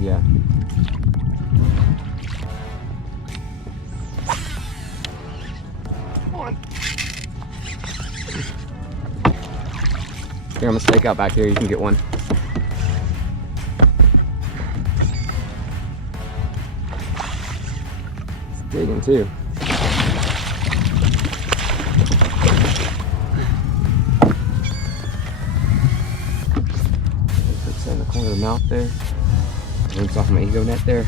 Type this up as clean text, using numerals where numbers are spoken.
Yeah. Come on. Here, I'm gonna stake out back here. You can get one. It's digging too. Puts it in the corner of the mouth there. Rinse off my ego net there.